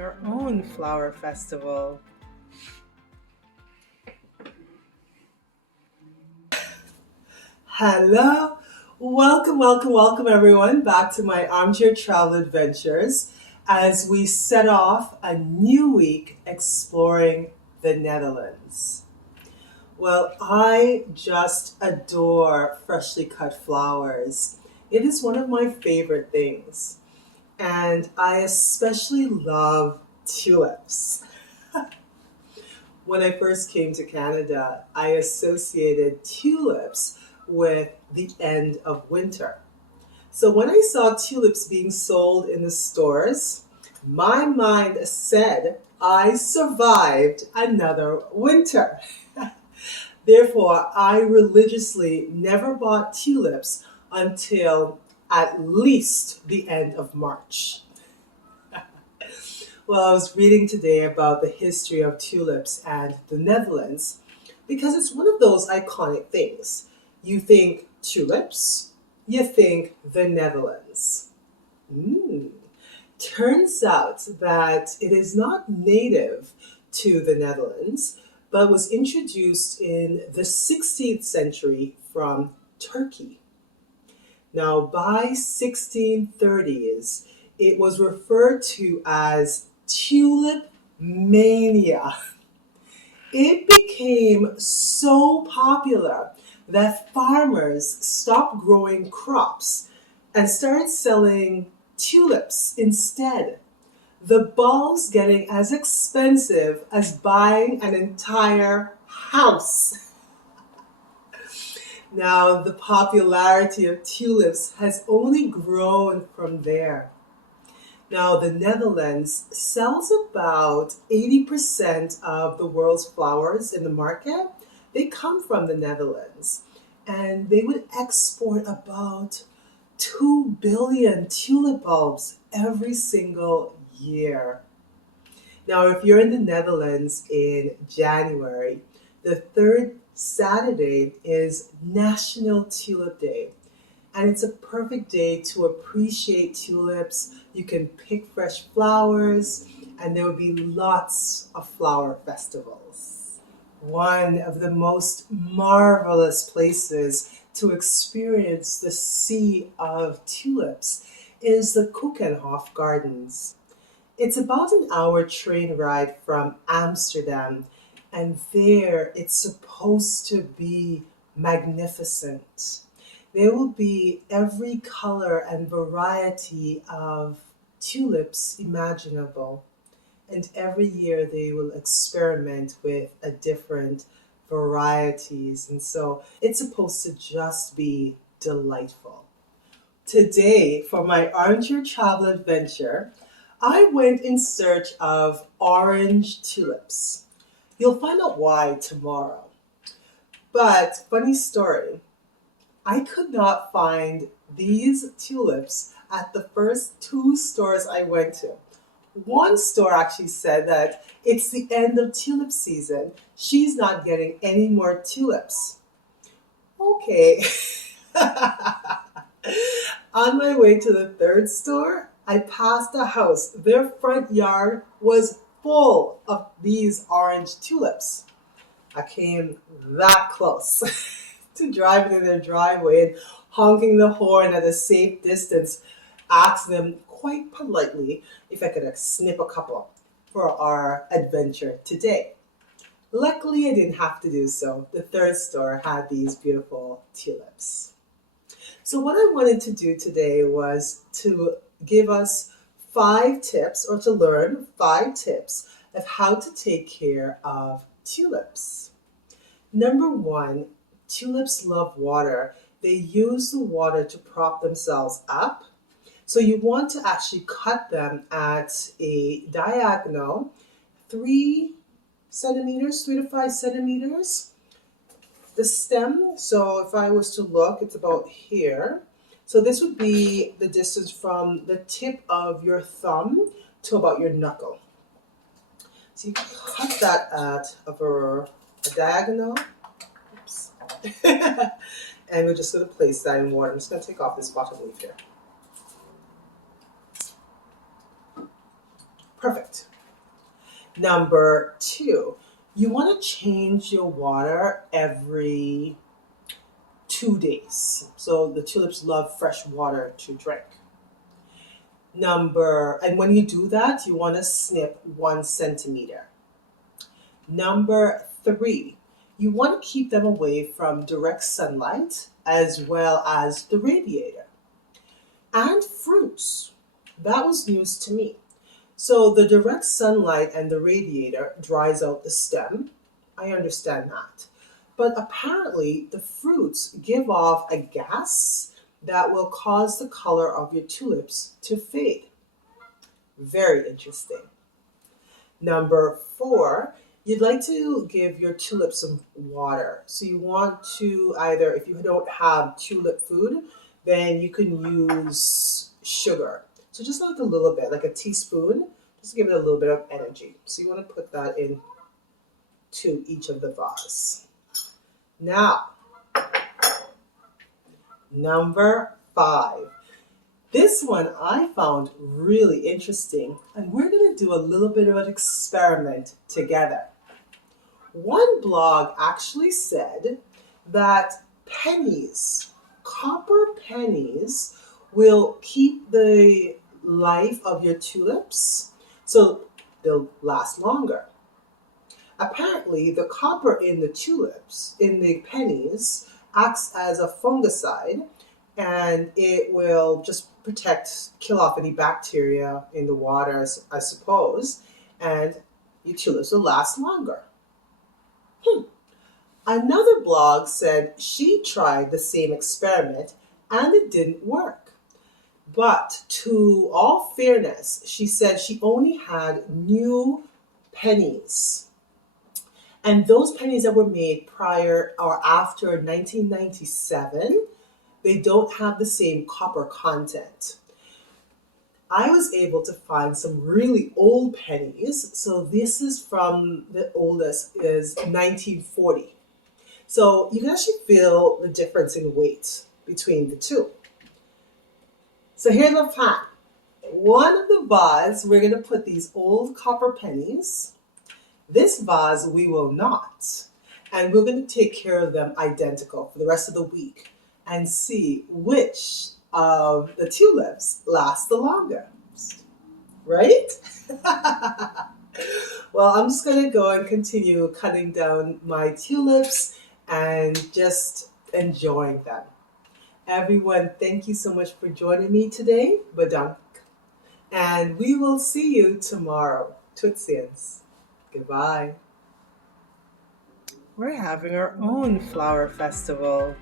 your own flower festival. Hello, welcome everyone back to my armchair travel adventures as we set off a new week exploring the Netherlands. Well, I just adore freshly cut flowers. It is one of my favorite things, and I especially love tulips. When I first came to Canada, I associated tulips with the end of winter. So when I saw tulips being sold in the stores, my mind said I survived another winter. Therefore, I religiously never bought tulips until at least the end of March. Well, I was reading today about the history of tulips and the Netherlands because it's one of those iconic things. You think tulips, you think the Netherlands. Mm. Turns out that it is not native to the Netherlands, but was introduced in the 16th century from Turkey. Now, by 1630s, it was referred to as tulip mania. It became so popular that farmers stopped growing crops and started selling tulips instead. The bulbs getting as expensive as buying an entire house. Now, the popularity of tulips has only grown from there. Now, the Netherlands sells about 80% of the world's flowers in the market. They come from the Netherlands, and they would export about 2 billion tulip bulbs every single year. Now, if you're in the Netherlands in January, the third Saturday is National Tulip Day. And it's a perfect day to appreciate tulips. You can pick fresh flowers, and there will be lots of flower festivals. One of the most marvelous places to experience the sea of tulips is the Keukenhof Gardens. It's about an hour train ride from Amsterdam, and there it's supposed to be magnificent. There will be every color and variety of tulips imaginable. And every year they will experiment with a different varieties. And so it's supposed to just be delightful. Today, for my armchair travel adventure, I went in search of orange tulips. You'll find out why tomorrow. But funny story, I could not find these tulips at the first 2 stores I went to. One store actually said that it's the end of tulip season. She's not getting any more tulips. Okay. On my way to the 3rd store, I passed a house. Their front yard was full of these orange tulips. I came that close to driving in their driveway and honking the horn at a safe distance, asked them quite politely if I could snip a couple for our adventure today. Luckily, I didn't have to do so. The 3rd store had these beautiful tulips. So what I wanted to do today was to give us 5 tips, or to learn 5 tips of how to take care of tulips. Number 1, tulips love water. They use the water to prop themselves up. So you want to actually cut them at a diagonal 3 centimeters, 3 to 5 centimeters. The stem, so if I was to look, it's about here. So this would be the distance from the tip of your thumb to about your knuckle. So you cut that at over a diagonal. Oops. And we're just going to place that in water. I'm just going to take off this bottom leaf here. Perfect. Number 2, you want to change your water every 2 days. So the tulips love fresh water to drink. And when you do that, you want to snip 1 centimeter. Number 3, you want to keep them away from direct sunlight as well as the radiator. And fruits. That was news to me. So the direct sunlight and the radiator dries out the stem. I understand that. But apparently the fruits give off a gas that will cause the color of your tulips to fade. Very interesting. Number 4, you'd like to give your tulips some water. So you want to either, if you don't have tulip food, then you can use sugar. So just like a little bit, like a teaspoon, just to give it a little bit of energy. So you want to put that in to each of the vase. Now, number 5. This one I found really interesting, and we're going to do a little bit of an experiment together. One blog actually said that pennies, copper pennies, will keep the life of your tulips so they'll last longer. Apparently, the copper in the tulips, in the pennies, acts as a fungicide, and it will just kill off any bacteria in the water, I suppose, and your tulips will last longer. Another blog said she tried the same experiment and it didn't work. But to all fairness, she said she only had new pennies. And those pennies that were made prior or after 1997, they don't have the same copper content. I was able to find some really old pennies. So this is from, the oldest is 1940. So you can actually feel the difference in weight between the two. So here's the plan. One of the vase, we're going to put these old copper pennies. This vase, we will not. And we're going to take care of them identical for the rest of the week and see which of the tulips last the longest. Right? Well, I'm just going to go and continue cutting down my tulips and just enjoying them. Everyone, thank you so much for joining me today. Bedankt. And we will see you tomorrow. Tot ziens. Goodbye. We're having our own flower festival.